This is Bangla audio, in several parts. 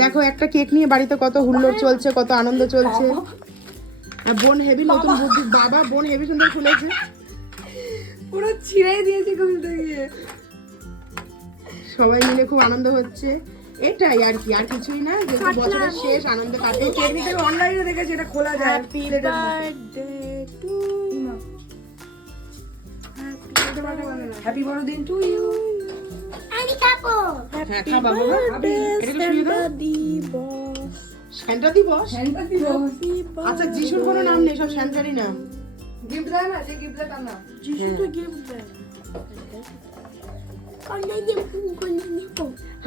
দেখো একটা কেক নিয়ে বাড়িতে কত হুল্লোড় চলছে কত আনন্দ চলছে। আর বোন হেভি নতুন বুদ্ধি। বাবা বোন হেভি সুন্দর খুলেছে পুরো ছিঁড়াই দিয়েছে খুলতে গিয়ে সবাই মিলে খুব আনন্দ হচ্ছে। এটাই আর কি আর কিছুই না যেহেতু বছরের শেষ আনন্দ কাটে। টেকনিক্যালি অনলাইনে দেখেছি এটা খোলা যায়। প্লেটের হ্যাপি বড়দিন টু ইউ আমি খাব। হ্যাঁ বাবা স্যান্টা দিবস আচ্ছা যিশুর কোনো নাম নেই সব স্যান্টারই নাম। গিফট দেয় না যে গিফট দেয় তার নাম। দিব কোনটা দিব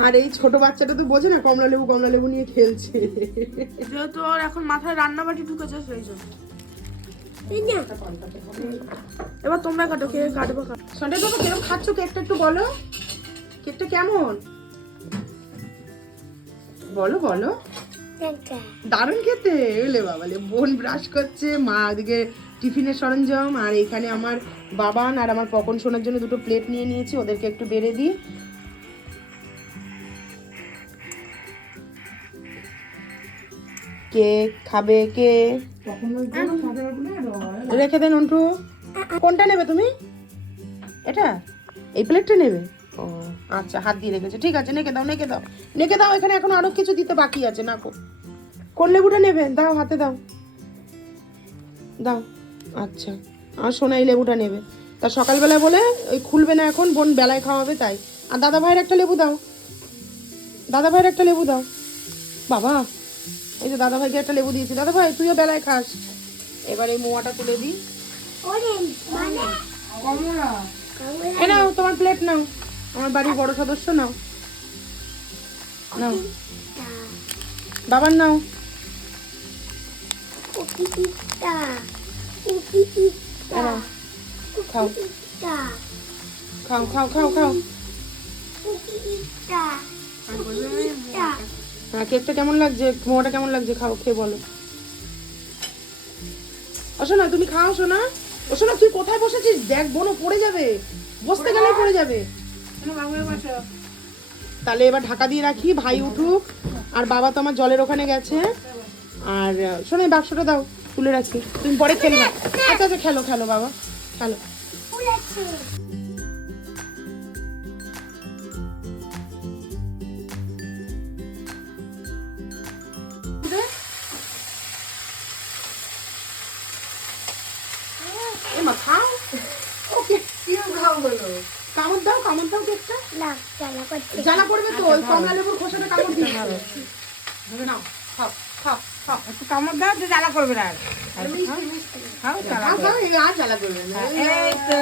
আর এই ছোট বাচ্চাটা তো বোঝে না কমলা লেবু কমলা লেবু নিয়ে খেলছে। যেহেতু ওর এখন মাথায় রান্না বাটি ঢুকেছে সেই জন্য। এবার তোমরা কাটো কে কাটবো? কাটো সন্ধ্যা তুমি কীরকম খাচ্ছ কেকটা একটু বলো। কেকটা কেমন? বলো বলো। দারুণ খেতে। এলে বাবালে বোন ব্রাশ করছে মা ওদিকে টিফিনের সরঞ্জাম আর এখানে আমার বাবান আর আমার পকন শোনার জন্য দুটো প্লেট নিয়ে নিয়েছি ওদেরকে একটু বেড়ে দিই। কে খাবে কে? রেখে দেন অন্টু। কোনটা নেবে তুমি? এটা? এই প্লেটটা নেবে? ও আচ্ছা হাত দিয়ে রেখেছে। ঠিক আছে নেকে দাও নেকে দাও। নেকে দাও এখানে এখন আরও কিছু দিতে বাকি আছে না কো কোন লেবুটা নেবে? দাও হাতে দাও। দাও আচ্ছা। আর সোনাই লেবুটা নেবে। তা সকালবেলা বলে ওই খুলবে না এখন বোন বেলায় খাওয়াবে তাই। আর দাদা ভাইয়ের একটা লেবু দাও। দাদা ভাইয়ের একটা লেবু দাও। বাবা এই যে দাদা ভাইকে একটা লেবু দিয়েছি। দাদা ভাই তুইও বেলায় খাস। এবার এই মোয়াটা তুলে দিই। মানে? নাও তোমার প্লেট নাও। আমার বাড়ির বড় সদস্য নাও। নাও। বাবার নাও। খাও। খাও খাও খাও খাও। হ্যাঁ কেকটা কেমন লাগছে? মোয়াটা কেমন লাগছে? খাও খেয়ে বলো। ও শোনা তুমি খাও শোনা ও শোনা তুই কোথায় বসেছিস? দেখ বোনও পড়ে যাবে। বসতে গেলেই পড়ে যাবে। তাহলে এবার ঢাকা দিয়ে রাখি, ভাই উঠুক, আর বাবা তো আমার জলের ওখানে গেছে। আর শোনো, এই বাক্সটা দাও, তুলে রাখি। তুমি পরে খেলবে আচ্ছা আচ্ছা খেলো খেলো, বাবা, খেলো। খাও। ওকে, কি খাও বলো কামড় দাও কামড় দাও কেকটা না জ্বালা করছে। জ্বালা পড়বে তো ওই কমলা লেবুর খোসাটা কামড় দিতে হবে ধরে নাও খাও খাও খাও। একটু কামড় দাও তো জ্বালা করবে না আর। খাও জ্বালা খাও খাও এই আর জ্বালা করবে না। এই তো।